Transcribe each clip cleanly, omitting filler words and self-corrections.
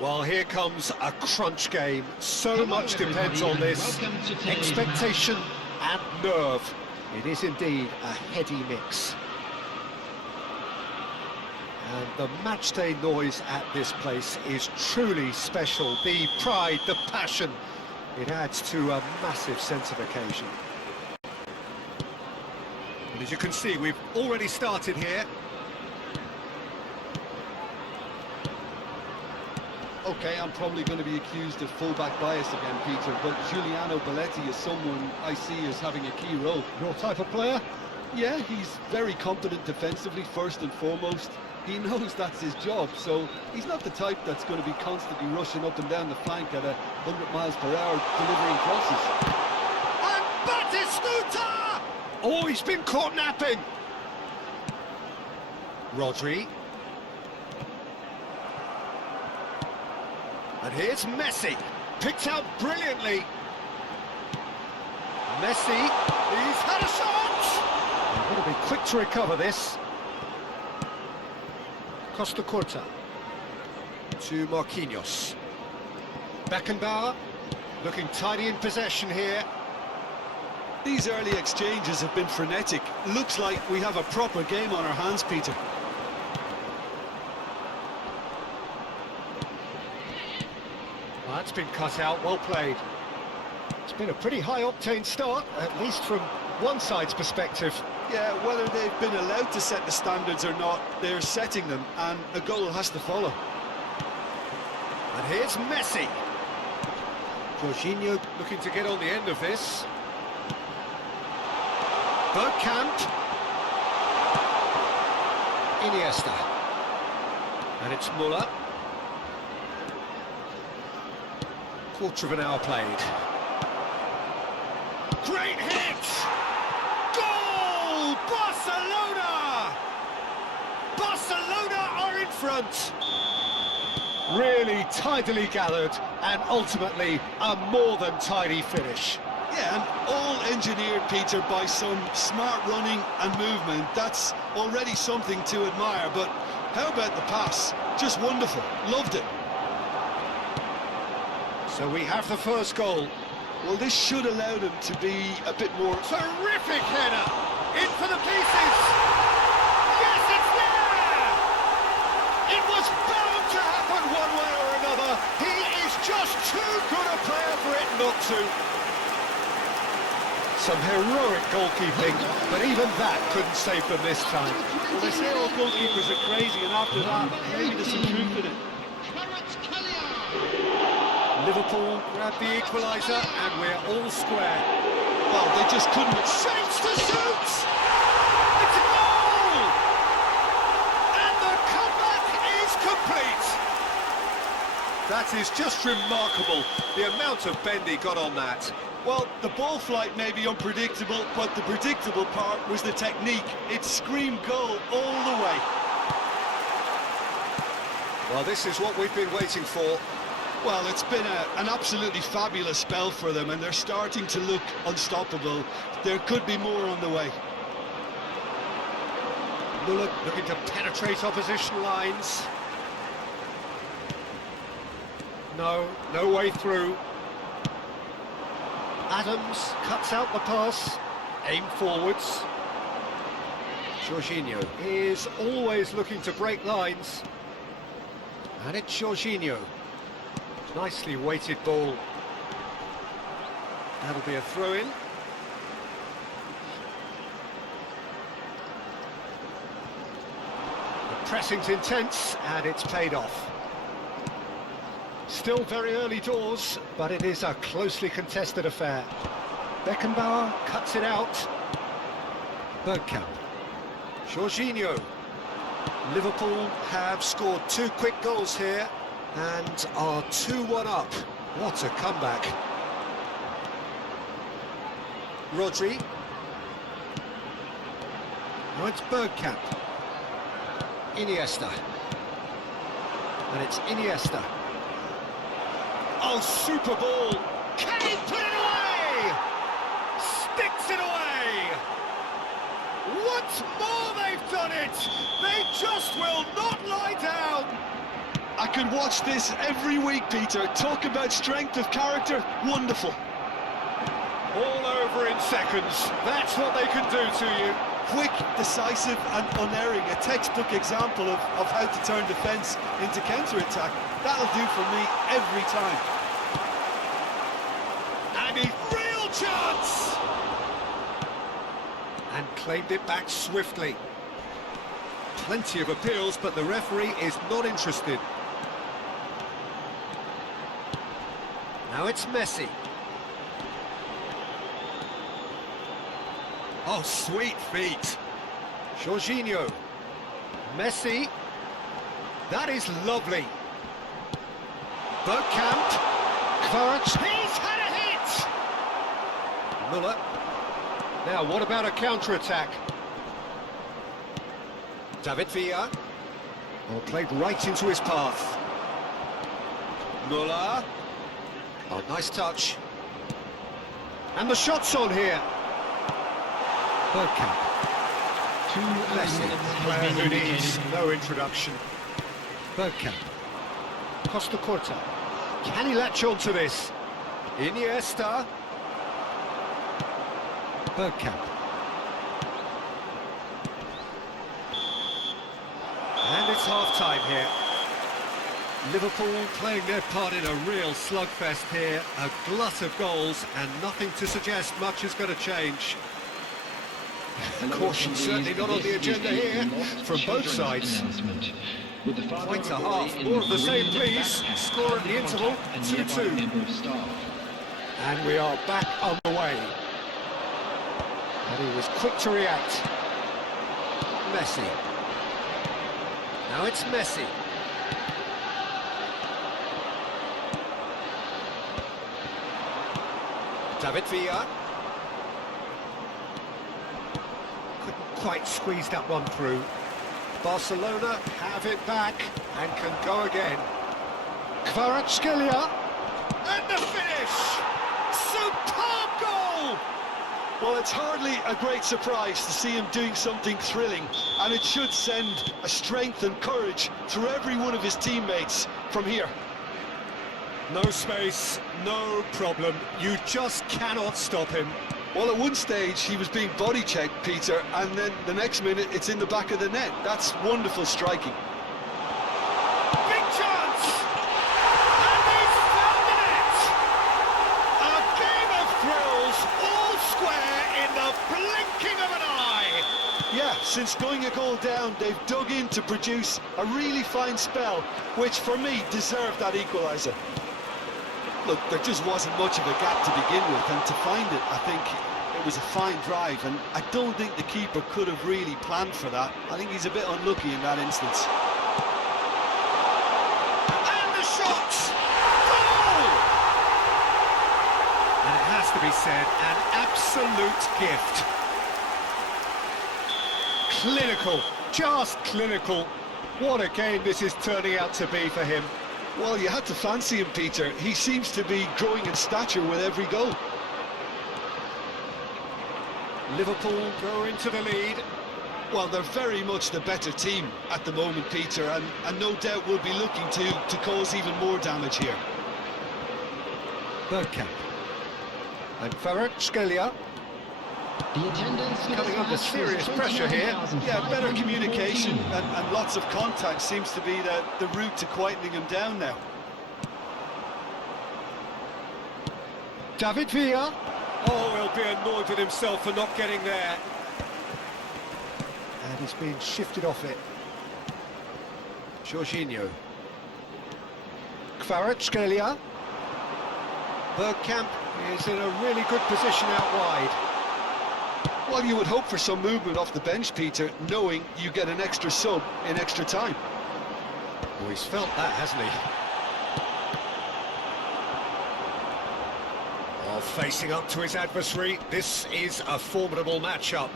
Well, here comes a crunch game. So much depends on this. Expectation and nerve. It is indeed a heady mix. And the matchday noise at this place is truly special. The pride, the passion, it adds to a massive sense of occasion. And as you can see, we've already started here. Okay, I'm probably going to be accused of full-back bias again, Peter, but Giuliano Belletti is someone I see as having a key role. Your type of player? Yeah, he's very competent defensively, first and foremost. He knows that's his job, so he's not the type that's going to be constantly rushing up and down the flank at 100 miles per hour, delivering crosses. And Batistuta! Oh, he's been caught napping. Rodri. And here's Messi, picked out brilliantly. Messi, he's had a shot! He's got to be quick to recover this. Costa Curta to Marquinhos. Beckenbauer, looking tidy in possession here. These early exchanges have been frenetic. Looks like we have a proper game on our hands, Peter. Well, that's been cut out, well played. It's been a pretty high-octane start, at least from one side's perspective. Yeah, whether they've been allowed to set the standards or not, they're setting them, and a goal has to follow. And here's Messi. Jorginho looking to get on the end of this. Bergkamp. Iniesta. And it's Muller. Quarter of an hour played. Great hit! Goal! Barcelona! Barcelona are in front. Really tidily gathered and ultimately a more than tidy finish. Yeah, and all engineered, Peter, by some smart running and movement. That's already something to admire, but how about the pass? Just wonderful. Loved it. So we have the first goal. Well, this should allow them to be a bit more... Terrific header! In for the pieces! Yes, it's there! It was bound to happen one way or another. He is just too good a player for it not to. Some heroic goalkeeping, but even that couldn't save them this time. Well, they say all goalkeepers are crazy, and after that, maybe there's some truth in it. Liverpool grab the equaliser, and we're all square. Well, they just couldn't... Shapes to shoot! It's a goal! And the comeback is complete! That is just remarkable, the amount of bend he got on that. Well, the ball flight may be unpredictable, but the predictable part was the technique. It screamed goal all the way. Well, this is what we've been waiting for. Well, it's been an absolutely fabulous spell for them, and they're starting to look unstoppable. There could be more on the way. Muller looking to penetrate opposition lines. No way through. Adams cuts out the pass, aim forwards. Jorginho is always looking to break lines. And it's Jorginho. Nicely weighted ball. That'll be a throw-in. The pressing's intense, and it's paid off. Still very early doors, but it is a closely contested affair. Beckenbauer cuts it out. Bergkamp. Jorginho. Liverpool have scored 2 quick goals here and are 2-1 up. What a comeback. Rodri. Now it's Bergkamp. Iniesta. And it's Iniesta. Oh, super ball! Can he put it away? Sticks it away! Once more they've done it! They just will not lie down! I could watch this every week, Peter. Talk about strength of character, wonderful. All over in seconds. That's what they can do to you. Quick, decisive and unerring. A textbook example of how to turn defence into counter-attack. That'll do for me every time. And a real chance! And claimed it back swiftly. Plenty of appeals, but the referee is not interested. Now it's Messi. Oh, sweet feet. Jorginho. Messi. That is lovely. Bergkamp. Kvaratskhelia. He's had a hit! Müller. Now, what about a counter-attack? David Villa. Oh, played right into his path. Müller. Oh, nice touch. And the shot's on here. Bergkamp. Player who needs no introduction. Bergkamp. Costa Corta. Can he latch on to this? Iniesta. Bergkamp. And it's half-time here. Liverpool playing their part in a real slugfest here. A glut of goals and nothing to suggest much is going to change. Caution certainly not on the agenda here from both sides. Quite a half. More of the same, please. Score at the interval, 2-2. And we are back on the way. And he was quick to react. Messi. Now it's Messi. David Villa. Couldn't quite squeeze that one through. Barcelona have it back and can go again. Kvaratskhelia. And the finish! Superb goal! Well, it's hardly a great surprise to see him doing something thrilling, and it should send a strength and courage through every one of his teammates from here. No space, no problem. You just cannot stop him. Well, at one stage he was being body checked, Peter, and then the next minute it's in the back of the net. That's wonderful striking. Big chance! And he's found the net! A game of thrills, all square in the blinking of an eye! Yeah, since going a goal down, they've dug in to produce a really fine spell, which for me deserved that equaliser. Look, there just wasn't much of a gap to begin with, and to find it, I think it was a fine drive, and I don't think the keeper could have really planned for that. I think he's a bit unlucky in that instance. And the shot! Goal! And it has to be said, an absolute gift. Clinical, just clinical. What a game this is turning out to be for him. Well, you had to fancy him, Peter. He seems to be growing in stature with every goal. Liverpool go into the lead. Well, they're very much the better team at the moment, Peter, and no doubt will be looking to cause even more damage here. Bergkamp. And Kvaratskhelia. Coming under serious pressure here. Yeah, better communication and lots of contact seems to be the route to quietening him down now. David Villa. Oh, he'll be annoyed with himself for not getting there. And he's being shifted off it. Jorginho. Kvaratskhelia. Bergkamp is in a really good position out wide. Well, you would hope for some movement off the bench, Peter, knowing you get an extra sub in extra time. Oh, he's felt that, hasn't he? Oh, facing up to his adversary, this is a formidable matchup.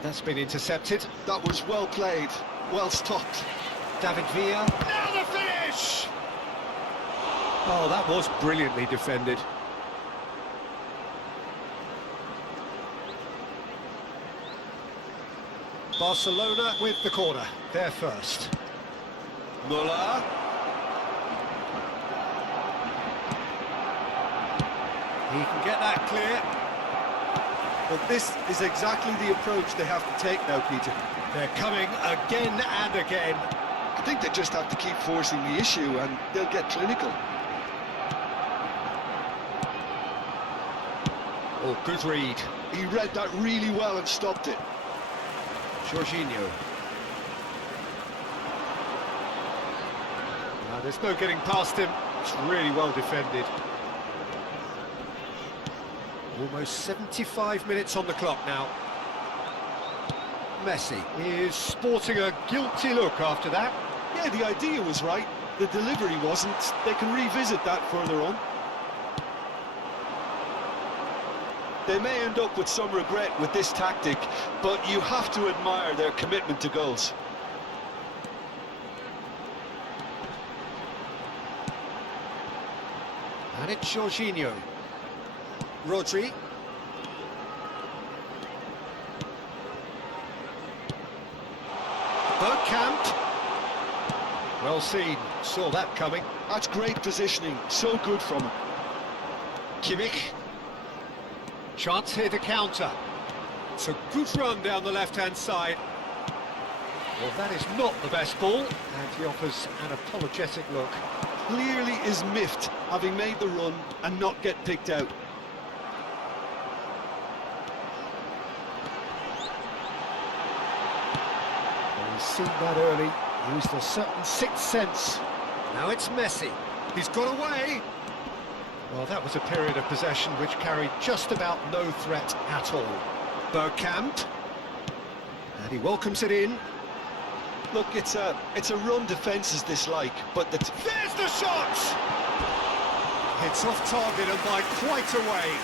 That's been intercepted. That was well played, well stopped. David Villa. Now the finish! Oh, that was brilliantly defended. Barcelona with the corner, they're first. Müller. He can get that clear. Well, this is exactly the approach they have to take now, Peter. They're coming again and again. I think they just have to keep forcing the issue and they'll get clinical. Oh, good read. He read that really well and stopped it. Jorginho. There's no getting past him. It's really well defended. Almost 75 minutes on the clock now. Messi is sporting a guilty look after that. Yeah, the idea was right. The delivery wasn't. They can revisit that further on. They may end up with some regret with this tactic, but you have to admire their commitment to goals. And it's Jorginho. Rodri. Bergkamp. Well seen, saw that coming. That's great positioning, so good from him. Kimmich. Chance here to counter. It's a good run down the left-hand side. Well, that is not the best ball, and he offers an apologetic look. Clearly is miffed, having made the run and not get picked out. Well, he's seen that early, used a certain sixth sense. Now it's Messi. He's got away. Well, that was a period of possession which carried just about no threat at all. Bergkamp. And he welcomes it in. Look, it's a run defence dislike, but There's the shot! It's off target and by quite a way.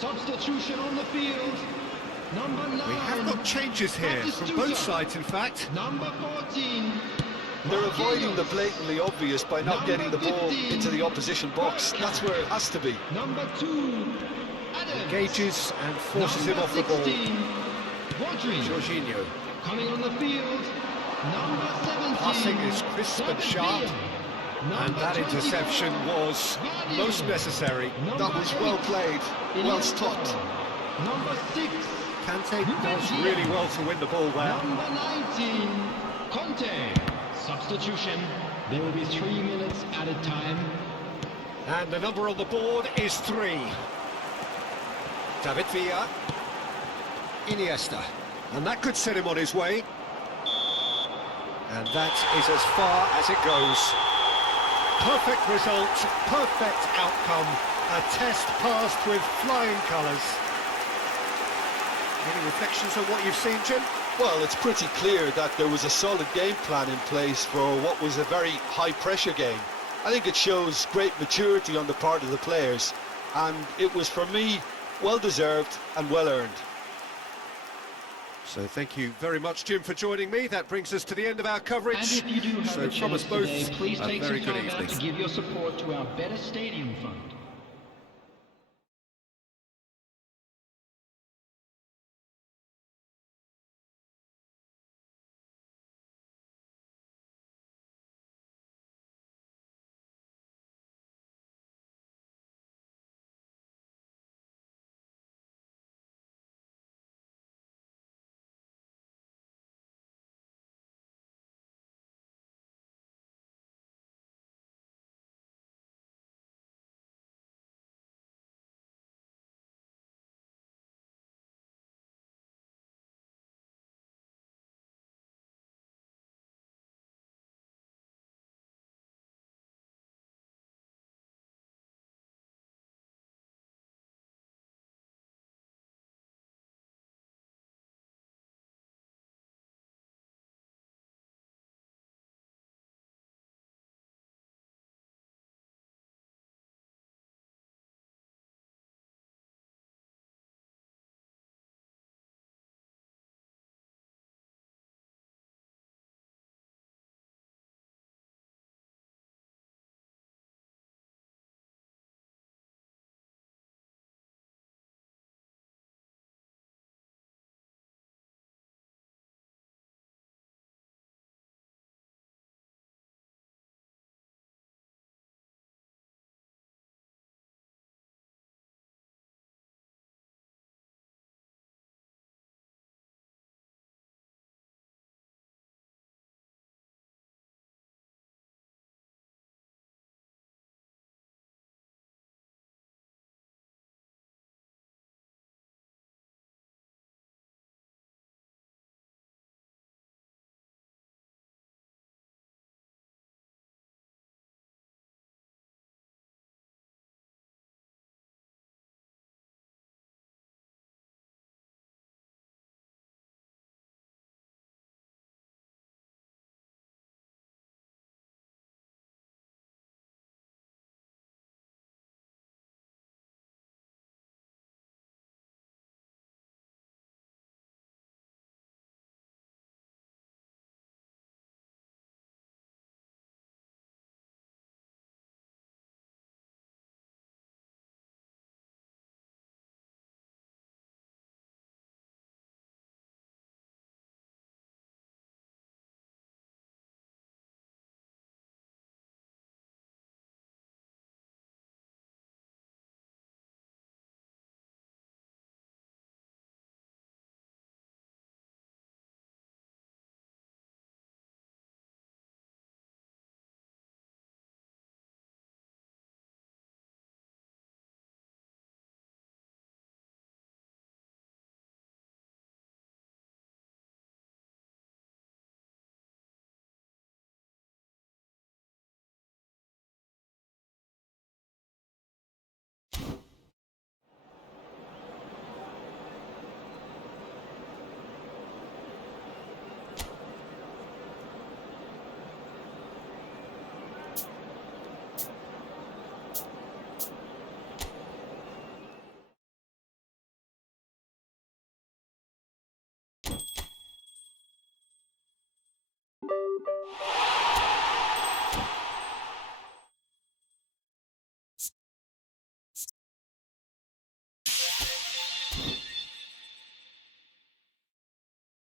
Substitution on the field. Number 9. We have got changes here from both sides, in fact. Number 14. they're avoiding the blatantly obvious by not getting the ball into the opposition box. That's where it has to be. Number 2. Engages and forces him off the ball. Rodri. Jorginho. Coming on the field. Number 17. Passing is crisp and sharp. And that interception was most necessary. That was well played, well stopped. Number 6. Kante does really well to win the ball there. Number 19. Conte. Substitution. There will be 3 minutes added time. And the number on the board is 3. David Villa. Iniesta. And that could set him on his way. And that is as far as it goes. Perfect result, perfect outcome. A test passed with flying colours. Any reflections on what you've seen, Jim? Well, it's pretty clear that there was a solid game plan in place for what was a very high-pressure game. I think it shows great maturity on the part of the players, and it was, for me, well-deserved and well-earned. So thank you very much, Jim, for joining me. That brings us to the end of our coverage. And if you do have So a from us chance both, today, please a take very some good time out evening. to give your support to our Better Stadium Fund.